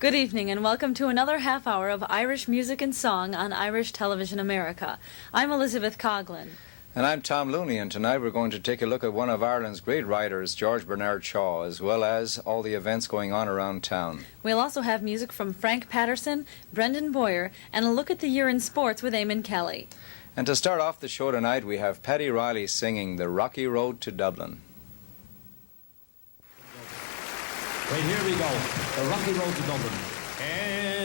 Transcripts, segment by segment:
Good evening and welcome to another half hour of Irish music and song on Irish Television America. I'm Elizabeth Coughlin. And I'm Tom Looney, and tonight we're going to take a look at one of Ireland's great writers, George Bernard Shaw, as well as all the events going on around town. We'll also have music from Frank Patterson, Brendan Boyer, and a look at the year in sports with Eamon Kelly. And to start off the show tonight, we have Paddy Riley singing The Rocky Road to Dublin. Right, here we go. The Rocky Road to Dublin.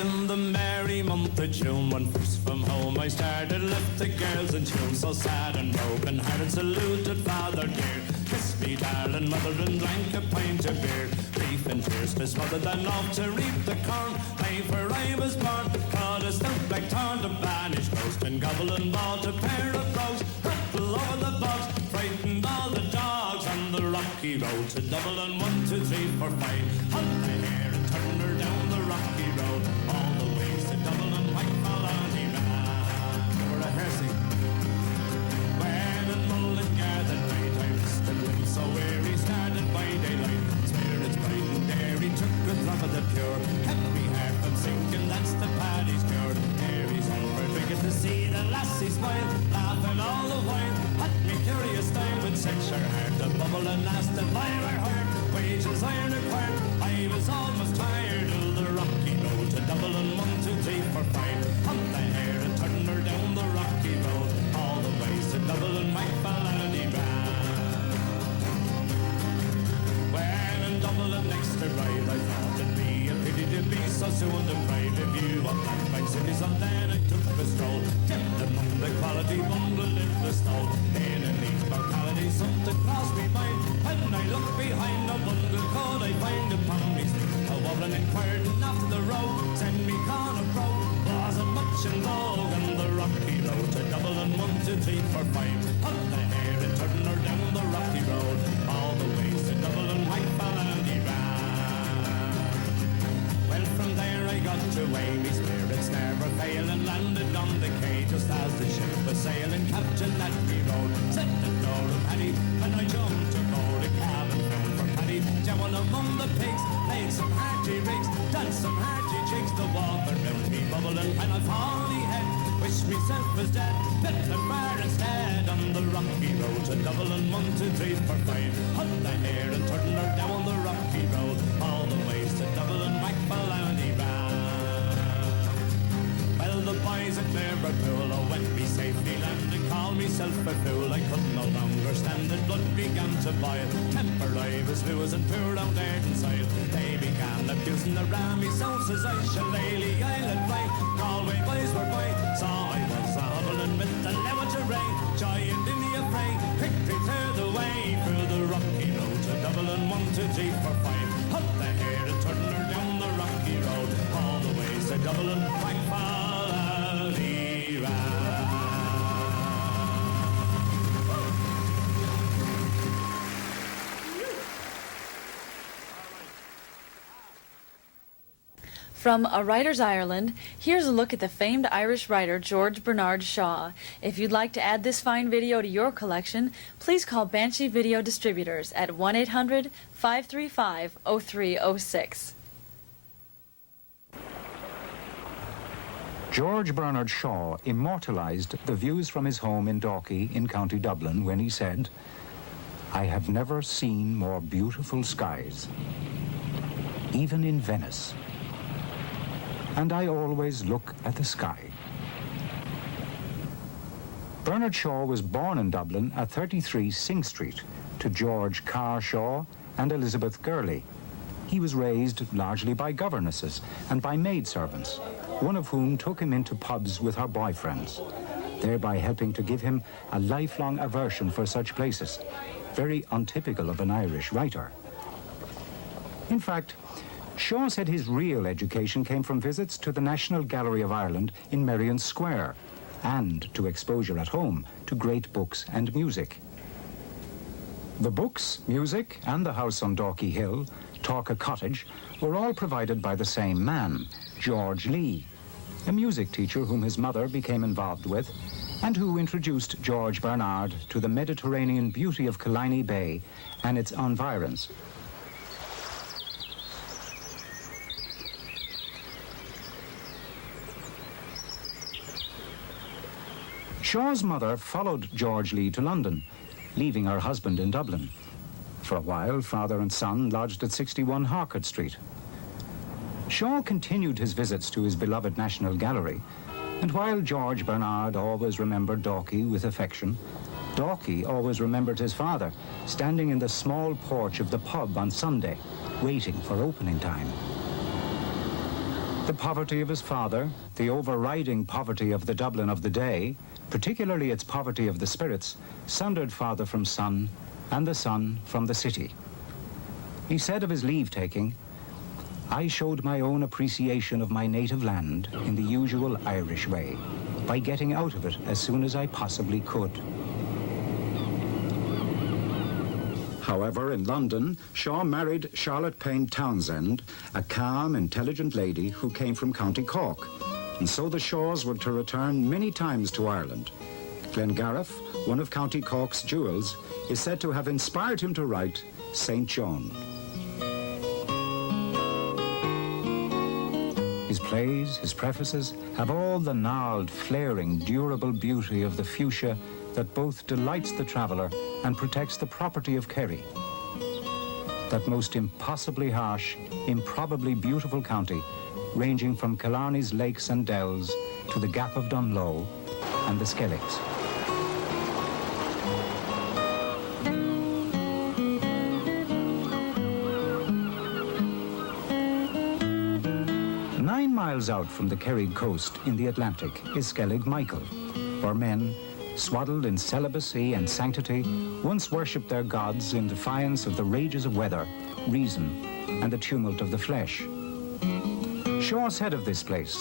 In the merry month of June, when first from home I started, left the girls in tune, so sad and broken hearted, saluted father dear. Kiss me, darling mother, and drank a pint of beer. Grief and tears to smother, then off to reap the corn. Life where I was born, caught a stout black torn to banish ghost, and gobble and bought a pair of brogues. Rattle over the bogs, frightened all the dogs on the Rocky Road to Dublin. 1, 2, 3, 4, 5. Hunt my hair and turn her down the Rocky Road, all the ways to Dublin. White Maloney ran. We're rehearsing. When in Mullingar that night I rested him so weary, started by daylight. Spirits bright and airy, took a drop of the pure, kept me heart from sinking, that's the Paddy's cure. Mary's over drinking to see the lassie smile, laughing all the while. At me curious time would set her heart to bubble and asked if I were hard. Wages I required, I was almost tired of the Rocky Road to Dublin. 1, 2, 3, 4, 5. Hunt the hair and turn her down the Rocky Road, all the ways to Dublin. My Maloney ran. When in Dublin next arrived, I thought it'd be a pity to be so soon deprived of view of that fine city. So then I took a stroll, kept among the quality, bundled in the snow. In a neat locality, something crossed me mind. When I looked behind, a bundle could I find upon me sleep. A woman inquired after the road, send me corner road. Wasn't much in vogue on the Rocky Road to Dublin. 1, 2, 3, 4, 5. Hunt the hair and turn her down the Rocky Road, all the ways to Dublin. White Maloney ran. Well, from there I got away, me spirits never fail, and landed on the quay just as the ship was sailing. Captain that we rode, set the door of Paddy, and I jumped aboard a cabin bound for Paddy. Jowling among the pigs, played some hearty rigs, danced some hearty jigs. The water built me bubbling, and I folly head, wish myself was dead. Bit the fire instead on the Rocky Road to Dublin. 1, 2, 3, 4, 5. Hunt the hair and turn her down the Rocky Road, all the ways to Dublin. White Maloney ran. Well, the boys at Liverpool went me safely landed, called myself a fool. I could no longer stand it, blood began to boil. Temper I was losing, poor round Arkansas. They began abusing the rammy sounds as I shillelagh I let fly. Galway boys were by, saw I was a hobbling with the lever terrain. Giant in the affray, quickly cleared the way through the Rocky Road to Dublin. 1, 2, 3, 4, 5. Hunt the hair and turn her down the Rocky Road, all the ways to Dublin. White Maloney ran. From A Writer's Ireland, here's a look at the famed Irish writer George Bernard Shaw. If you'd like to add this fine video to your collection, please call Banshee Video Distributors at 1-800-535-0306. George Bernard Shaw immortalized the views from his home in Dalkey in County Dublin when he said, "I have never seen more beautiful skies, even in Venice. And I always look at the sky." Bernard Shaw was born in Dublin at 33 Sing Street to George Carr Shaw and Elizabeth Gurley. He was raised largely by governesses and by maidservants, one of whom took him into pubs with her boyfriends, thereby helping to give him a lifelong aversion for such places, very untypical of an Irish writer. In fact, Shaw said his real education came from visits to the National Gallery of Ireland in Merrion Square and to exposure at home to great books and music. The books, music, and the house on Dalkey Hill, Torca Cottage, were all provided by the same man, George Lee, a music teacher whom his mother became involved with and who introduced George Bernard to the Mediterranean beauty of Killiney Bay and its environs. Shaw's mother followed George Lee to London, leaving her husband in Dublin. For a while, father and son lodged at 61 Harcourt Street. Shaw continued his visits to his beloved National Gallery, and while George Bernard always remembered Dalkey with affection, Dalkey always remembered his father, standing in the small porch of the pub on Sunday, waiting for opening time. The poverty of his father, the overriding poverty of the Dublin of the day, particularly its poverty of the spirits, sundered father from son, and the son from the city. He said of his leave-taking, "I showed my own appreciation of my native land in the usual Irish way, by getting out of it as soon as I possibly could." However, in London, Shaw married Charlotte Payne Townsend, a calm, intelligent lady who came from County Cork, and so the Shaws were to return many times to Ireland. Glengarriff, one of County Cork's jewels, is said to have inspired him to write St. John. His plays, his prefaces, have all the gnarled, flaring, durable beauty of the fuchsia that both delights the traveller and protects the property of Kerry. That most impossibly harsh, improbably beautiful county, ranging from Killarney's lakes and dells to the Gap of Dunloe and the Skelligs. Miles out from the Kerry coast in the Atlantic is Skellig Michael, where men, swaddled in celibacy and sanctity, once worshipped their gods in defiance of the rages of weather, reason, and the tumult of the flesh. Shaw said of this place,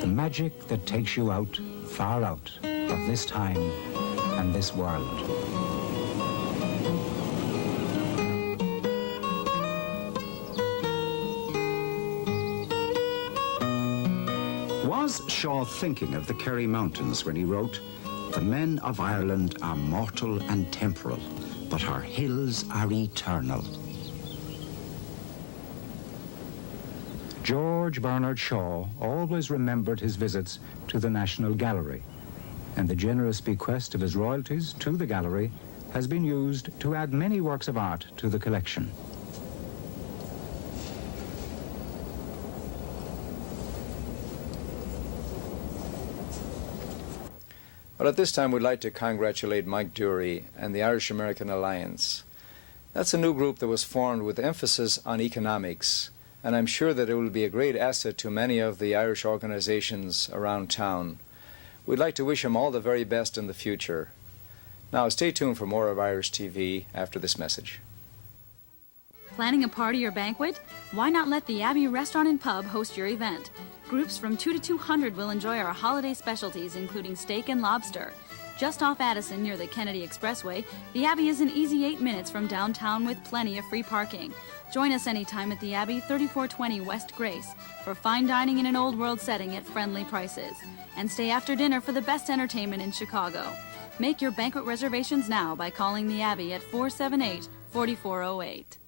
"The magic that takes you out, far out, of this time and this world." Was Shaw thinking of the Kerry Mountains when he wrote, "The men of Ireland are mortal and temporal, but our hills are eternal"? George Bernard Shaw always remembered his visits to the National Gallery, and the generous bequest of his royalties to the gallery has been used to add many works of art to the collection. But at this time, we'd like to congratulate Mike Dury and the Irish-American Alliance. That's a new group that was formed with emphasis on economics, and I'm sure that it will be a great asset to many of the Irish organizations around town. We'd like to wish him all the very best in the future. Now, stay tuned for more of Irish TV after this message. Planning a party or banquet? Why not let the Abbey Restaurant and Pub host your event? Groups from 2 to 200 will enjoy our holiday specialties, including steak and lobster. Just off Addison near the Kennedy Expressway, the Abbey is an easy 8 minutes from downtown with plenty of free parking. Join us anytime at the Abbey, 3420 West Grace, for fine dining in an old world setting at friendly prices. And stay after dinner for the best entertainment in Chicago. Make your banquet reservations now by calling the Abbey at 478-4408.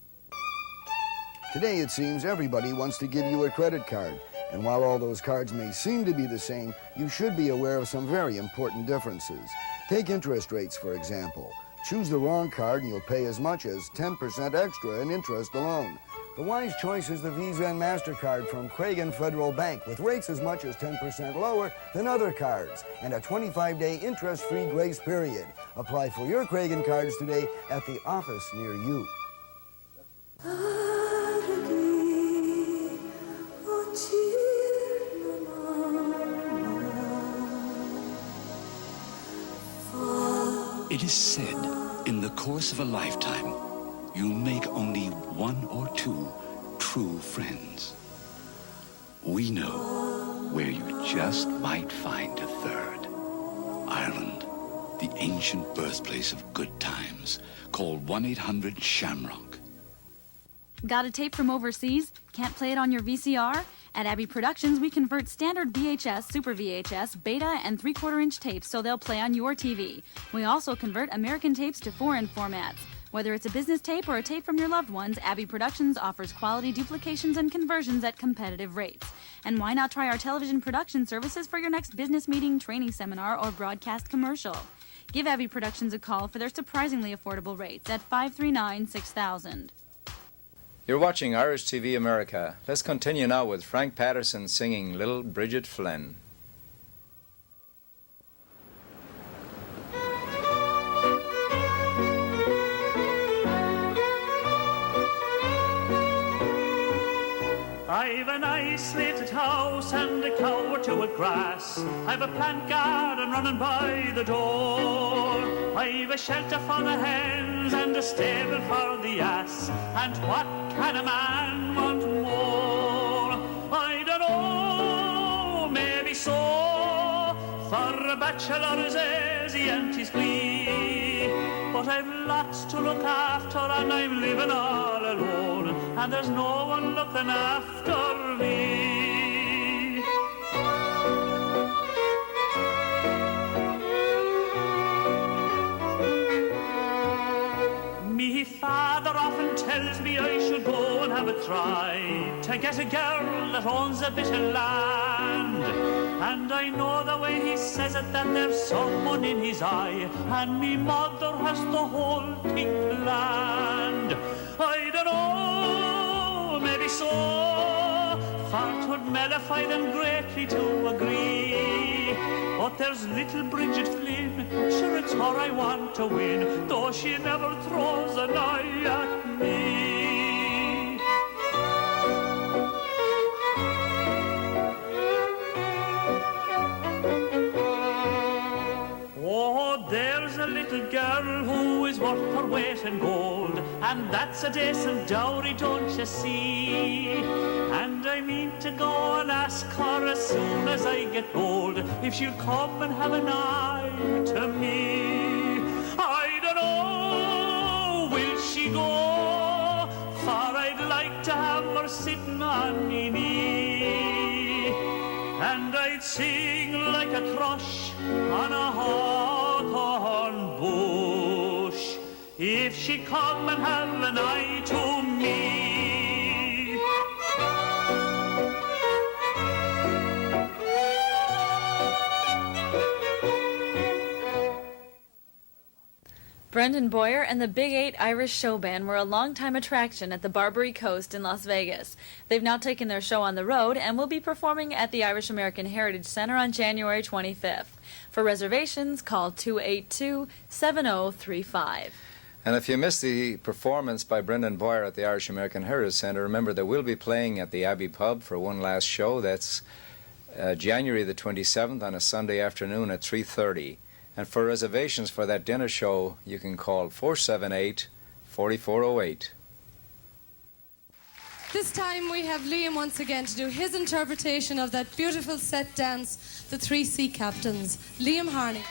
Today, it seems everybody wants to give you a credit card. And while all those cards may seem to be the same, you should be aware of some very important differences. Take interest rates, for example. Choose the wrong card and you'll pay as much as 10% extra in interest alone. The wise choice is the Visa and MasterCard from Cragen Federal Bank, with rates as much as 10% lower than other cards and a 25-day interest-free grace period. Apply for your Cragen cards today at the office near you. It is said, in the course of a lifetime, you'll make only one or two true friends. We know where you just might find a third. Ireland, the ancient birthplace of good times. Call 1-800-SHAMROCK. Got a tape from overseas? Can't play it on your VCR? At Abbey Productions, we convert standard VHS, Super VHS, Beta, and 3/4-inch tapes so they'll play on your TV. We also convert American tapes to foreign formats. Whether it's a business tape or a tape from your loved ones, Abbey Productions offers quality duplications and conversions at competitive rates. And why not try our television production services for your next business meeting, training seminar, or broadcast commercial? Give Abbey Productions a call for their surprisingly affordable rates at 539-6000. You're watching Irish TV America. Let's continue now with Frank Patterson singing Little Bridget Flynn. I've a nice little house and a cow or two of grass. I've a plant garden running by the door. I've a shelter for the hens and a stable for the ass. And what can a man want more? I don't know, maybe so. For a bachelor is easy and he's free. But I've lots to look after and I'm living all alone. And there's no one looking after me. Me father often tells me I should go and have a try to get a girl that owns a bit of land. And I know the way he says it that there's someone in his eye, and me mother has the whole thing planned. I don't know, maybe so, for 'twould mellify them greatly to agree. But there's little Bridget Flynn, sure it's her I want to win, though she never throws an eye at me. There's a little girl who is worth her weight in gold, and that's a decent dowry, don't you see? And I mean to go and ask her as soon as I get old if she'll come and have an eye to me. I don't know, will she go? For I'd like to have her sitting on me knee, and I'd sing like a thrush on a hawthorn bush if she come and have an eye to me. Brendan Boyer and the Big 8 Irish Show Band were a longtime attraction at the Barbary Coast in Las Vegas. They've now taken their show on the road and will be performing at the Irish American Heritage Center on January 25th. For reservations, call 282-7035. And if you missed the performance by Brendan Boyer at the Irish American Heritage Center, remember they will be playing at the Abbey Pub for one last show. That's January the 27th on a Sunday afternoon at 3:30. And for reservations for that dinner show, you can call 478-4408. This time we have Liam once again to do his interpretation of that beautiful set dance, The Three Sea Captains. Liam Harney.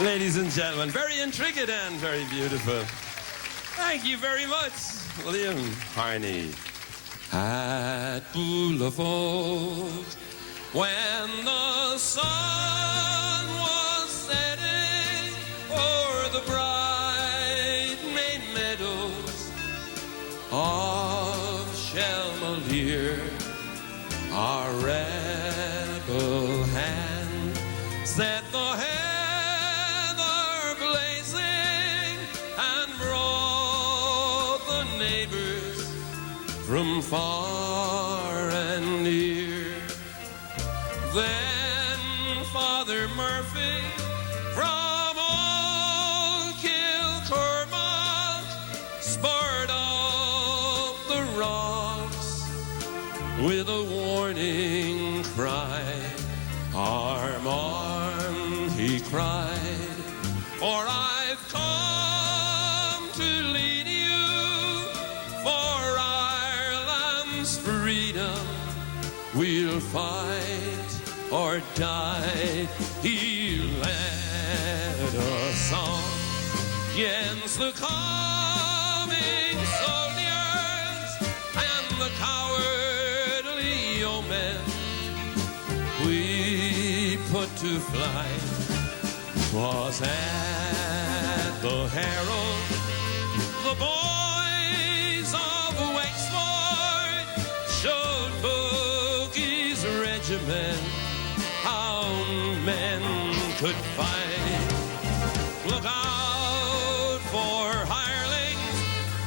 Ladies and gentlemen, very intricate and very beautiful. Thank you very much, Liam Harney. at Boulevard, when the sun was setting o'er the bright May meadows of Shelmalier, our rebel hand set the heather blazing and brought the neighbors from far and near. Then Father Murphy from old Kilcormac spurred up the rocks with a warning cry. Arm, arm, he cried, for I've come to lead you for Ireland's freedom. We'll fight or die. He led us on against the coming soldiers and the cowardly yeomen we put to flight. 'Twas at the Herald the boys of Wexford showed Bogey's regiment how men could fight. Look out for hirelings,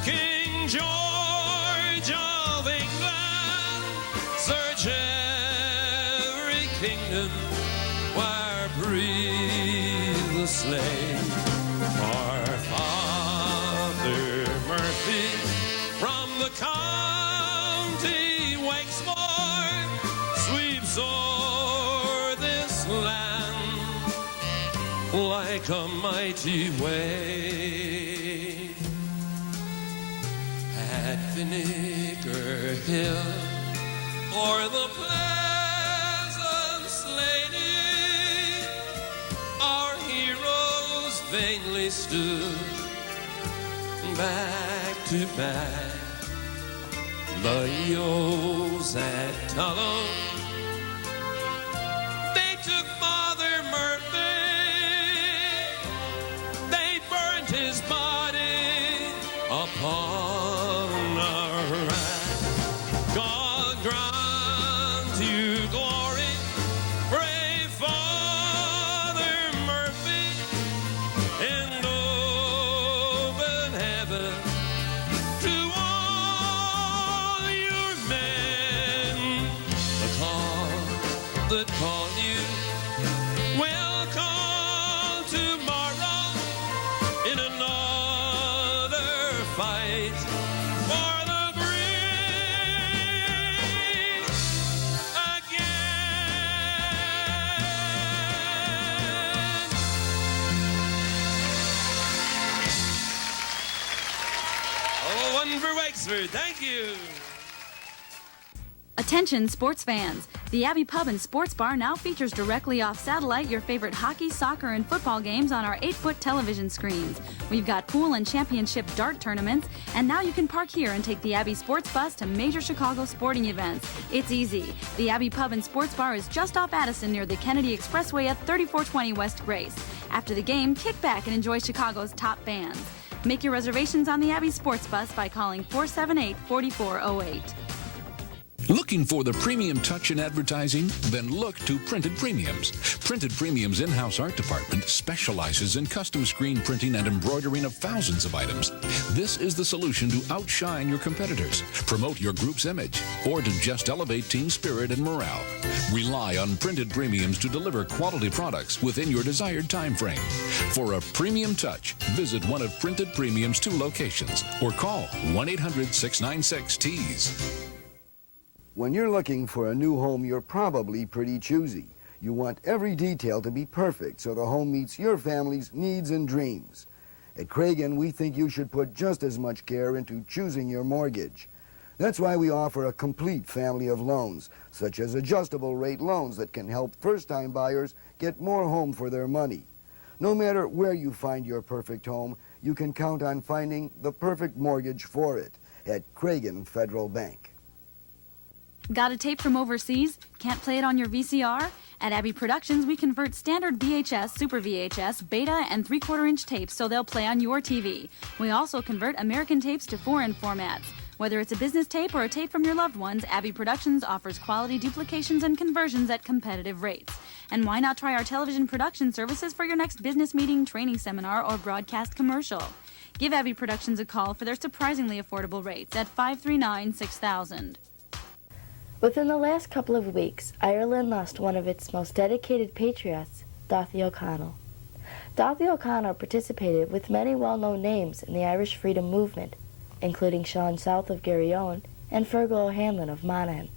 King George of England, search every kingdom where breathe the slain. Our Father Murphy from the county Wexford sweeps o'er this land like a mighty wave. At Vinegar Hill or the Pleasance Lady, our heroes vainly stood back to back. The Yos at Tullow, they took Father Murphy, they burnt his body upon a rack. God grant you glory, brave Father Murphy, in open heaven. To all your men, the call that call you will call tomorrow in another fight for the brave again. Oh, one for Wexford. Thank you. Attention sports fans! The Abbey Pub and Sports Bar now features directly off satellite your favorite hockey, soccer, and football games on our 8-foot television screens. We've got pool and championship dart tournaments, and now you can park here and take the Abbey Sports Bus to major Chicago sporting events. It's easy. The Abbey Pub and Sports Bar is just off Addison near the Kennedy Expressway at 3420 West Grace. After the game, kick back and enjoy Chicago's top bands. Make your reservations on the Abbey Sports Bus by calling 478-4408. Looking for the premium touch in advertising? Then look to Printed Premiums. Printed Premiums' in-house art department specializes in custom screen printing and embroidering of thousands of items. This is the solution to outshine your competitors, promote your group's image, or to just elevate team spirit and morale. Rely on Printed Premiums to deliver quality products within your desired time frame. For a premium touch, visit one of Printed Premiums' 2 locations or call 1-800-696-TEASE. When you're looking for a new home, you're probably pretty choosy. You want every detail to be perfect so the home meets your family's needs and dreams. At Cragen, we think you should put just as much care into choosing your mortgage. That's why we offer a complete family of loans, such as adjustable rate loans that can help first-time buyers get more home for their money. No matter where you find your perfect home, you can count on finding the perfect mortgage for it at Cragen Federal Bank. Got a tape from overseas? Can't play it on your VCR? At Abbey Productions, we convert standard VHS, Super VHS, Beta, and 3/4-inch tapes so they'll play on your TV. We also convert American tapes to foreign formats. Whether it's a business tape or a tape from your loved ones, Abbey Productions offers quality duplications and conversions at competitive rates. And why not try our television production services for your next business meeting, training seminar, or broadcast commercial? Give Abbey Productions a call for their surprisingly affordable rates at 539-6000. Within the last couple of weeks, Ireland lost one of its most dedicated patriots, Dáithí O'Connell. Dáithí O'Connell participated with many well-known names in the Irish freedom movement, including Sean South of Garryowen and Fergal O'Hanlon of Monaghan.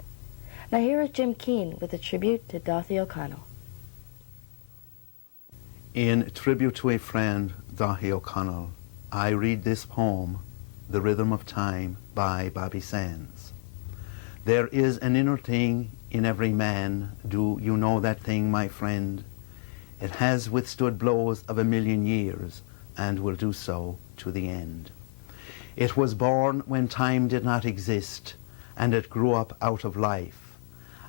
Now here is Jim Keane with a tribute to Dáithí O'Connell. In tribute to a friend, Dáithí O'Connell, I read this poem, The Rhythm of Time by Bobby Sands. There is an inner thing in every man. Do you know that thing, my friend? It has withstood blows of 1,000,000 years and will do so to the end. It was born when time did not exist, and it grew up out of life,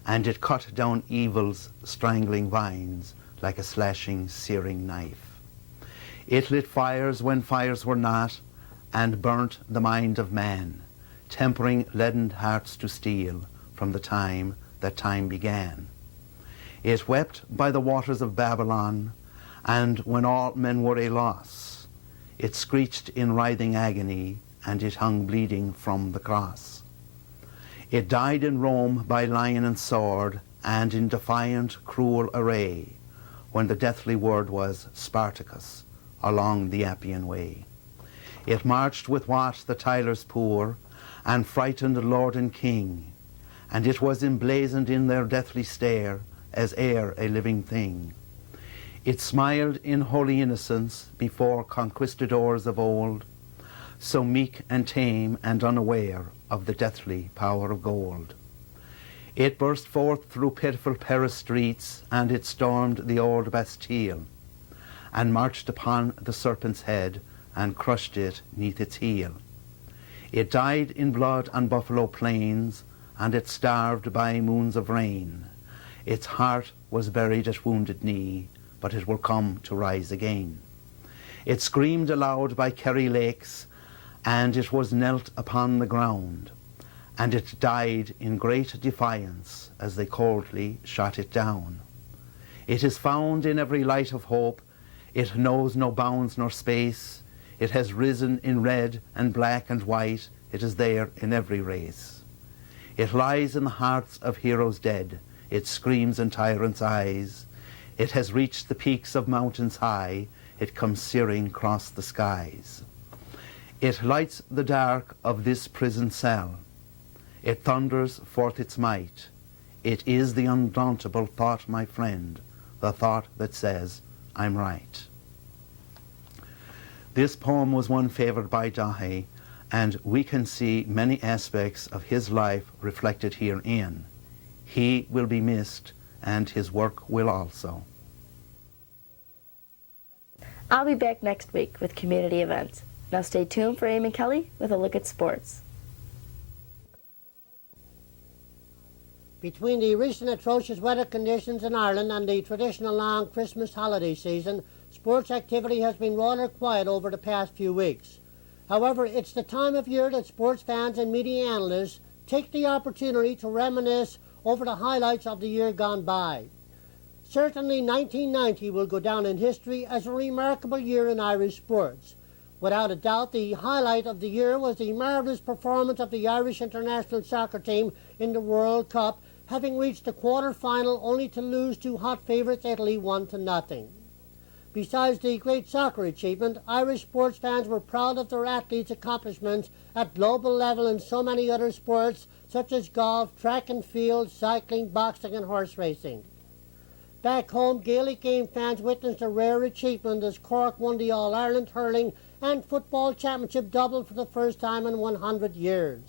and it cut down evil's strangling vines like a slashing, searing knife. It lit fires when fires were not, and burnt the mind of man, tempering leadened hearts to steel from the time that time began. It wept by the waters of Babylon, and when all men were a loss, it screeched in writhing agony, and it hung bleeding from the cross. It died in Rome by lion and sword, and in defiant, cruel array, when the deathly word was Spartacus along the Appian Way. It marched with Wat the tiler's poor, and frightened lord and king, and it was emblazoned in their deathly stare as e'er a living thing. It smiled in holy innocence before conquistadors of old, so meek and tame and unaware of the deathly power of gold. It burst forth through pitiful Paris streets, and it stormed the old Bastille, and marched upon the serpent's head, and crushed it 'neath its heel. It died in blood on buffalo plains, and it starved by moons of rain. Its heart was buried at Wounded Knee, but it will come to rise again. It screamed aloud by Kerry Lakes, and it was knelt upon the ground, and it died in great defiance as they coldly shot it down. It is found in every light of hope. It knows no bounds nor space. It has risen in red and black and white. It is there in every race. It lies in the hearts of heroes dead. It screams in tyrants' eyes. It has reached the peaks of mountains high. It comes searing across the skies. It lights the dark of this prison cell. It thunders forth its might. It is the undauntable thought, my friend, the thought that says, I'm right. This poem was one favored by Dáithí, and we can see many aspects of his life reflected herein. He will be missed, and his work will also. I'll be back next week with community events. Now stay tuned for Eamon Kelly with a look at sports. Between the recent atrocious weather conditions in Ireland and the traditional long Christmas holiday season, sports activity has been rather quiet over the past few weeks. However, it's the time of year that sports fans and media analysts take the opportunity to reminisce over the highlights of the year gone by. Certainly 1990 will go down in history as a remarkable year in Irish sports. Without a doubt, the highlight of the year was the marvellous performance of the Irish international soccer team in the World Cup, having reached the quarter-final only to lose to hot favourites Italy 1-0. Besides the great soccer achievement, Irish sports fans were proud of their athletes' accomplishments at global level in so many other sports, such as golf, track and field, cycling, boxing and horse racing. Back home, Gaelic game fans witnessed a rare achievement as Cork won the All-Ireland Hurling and Football Championship double for the first time in 100 years.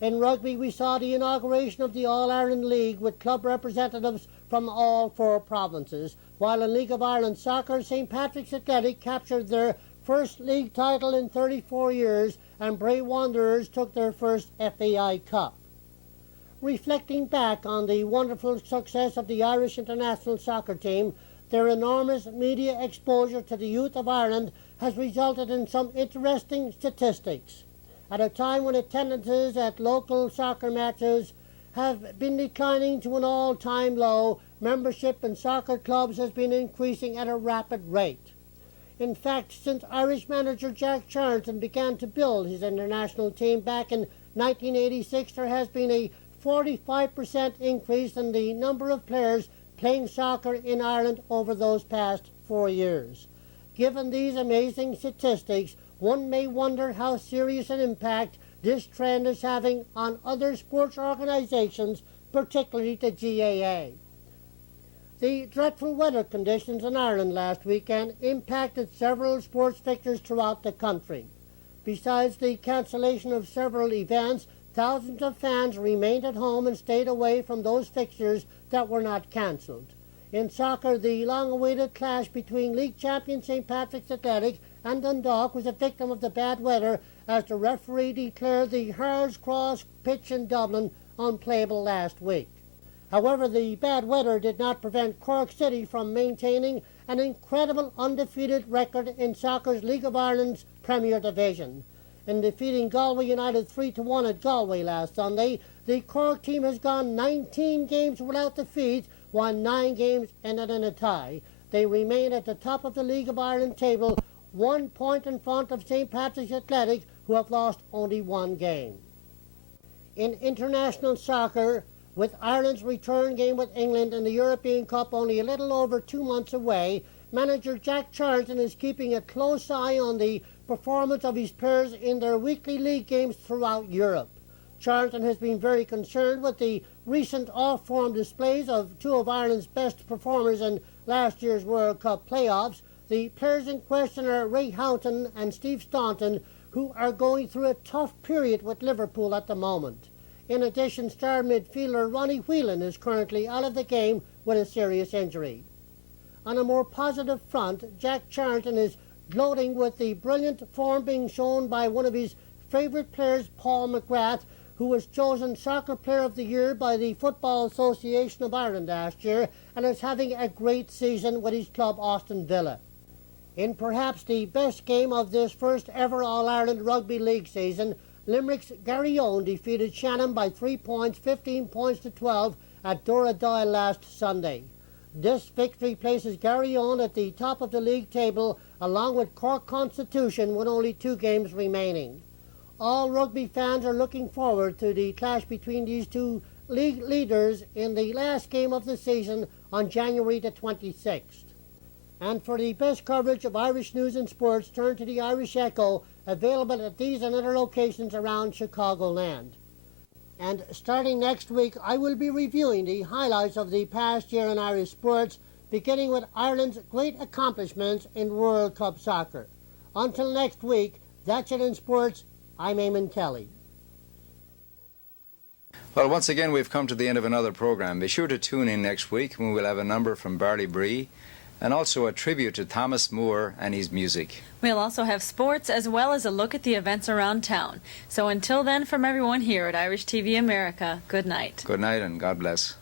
In rugby, we saw the inauguration of the All-Ireland League with club representatives from all 4 provinces, while in League of Ireland Soccer, St. Patrick's Athletic captured their first league title in 34 years and Bray Wanderers took their first FAI Cup. reflecting back on the wonderful success of the Irish international soccer team, their enormous media exposure to the youth of Ireland has resulted in some interesting statistics. At a time when attendances at local soccer matches have been declining to an all-time low, membership in soccer clubs has been increasing at a rapid rate. In fact, since Irish manager Jack Charlton began to build his international team back in 1986, there has been a 45% increase in the number of players playing soccer in Ireland over those past 4 years. Given these amazing statistics, one may wonder how serious an impact this trend is having on other sports organizations, particularly the GAA. The dreadful weather conditions in Ireland last weekend impacted several sports fixtures throughout the country. Besides the cancellation of several events, thousands of fans remained at home and stayed away from those fixtures that were not cancelled. In soccer, the long-awaited clash between league champion St. Patrick's Athletic and Dundalk was a victim of the bad weather as the referee declared the Harrods Cross pitch in Dublin unplayable last week. However, the bad weather did not prevent Cork City from maintaining an incredible undefeated record in soccer's League of Ireland's Premier Division. In defeating Galway United 3-1 at Galway last Sunday, the Cork team has gone 19 games without defeat, while 9 games ended in a tie. They remain at the top of the League of Ireland table, 1 point in front of St. Patrick's Athletic, who have lost only 1 game. In international soccer, with Ireland's return game with England in the European Cup only a little over 2 months away, manager Jack Charlton is keeping a close eye on the performance of his players in their weekly league games throughout Europe. Charlton has been very concerned with the recent off-form displays of 2 of Ireland's best performers in last year's World Cup playoffs. The players in question are Ray Houghton and Steve Staunton, who are going through a tough period with Liverpool at the moment. In addition, star midfielder Ronnie Whelan is currently out of the game with a serious injury. On a more positive front, Jack Charlton is gloating with the brilliant form being shown by one of his favourite players, Paul McGrath, who was chosen Soccer Player of the Year by the Football Association of Ireland last year and is having a great season with his club Austin Villa. In perhaps the best game of this first ever All-Ireland Rugby League season, Limerick's Gary Owen defeated Shannon by 3 points, 15 points to 12 at Doradile last Sunday. This victory places Gary Owen at the top of the league table along with Cork Constitution with only 2 games remaining. All rugby fans are looking forward to the clash between these 2 league leaders in the last game of the season on January the 26th. And for the best coverage of Irish news and sports, turn to the Irish Echo, available at these and other locations around Chicagoland. And starting next week, I will be reviewing the highlights of the past year in Irish sports, beginning with Ireland's great accomplishments in World Cup soccer. Until next week, that's it in sports. I'm Eamon Kelly. Well, once again, we've come to the end of another program. Be sure to tune in next week when we'll have a number from Barley Bree and also a tribute to Thomas Moore and his music. We'll also have sports as well as a look at the events around town. So until then, from everyone here at Irish TV America, good night. Good night and God bless.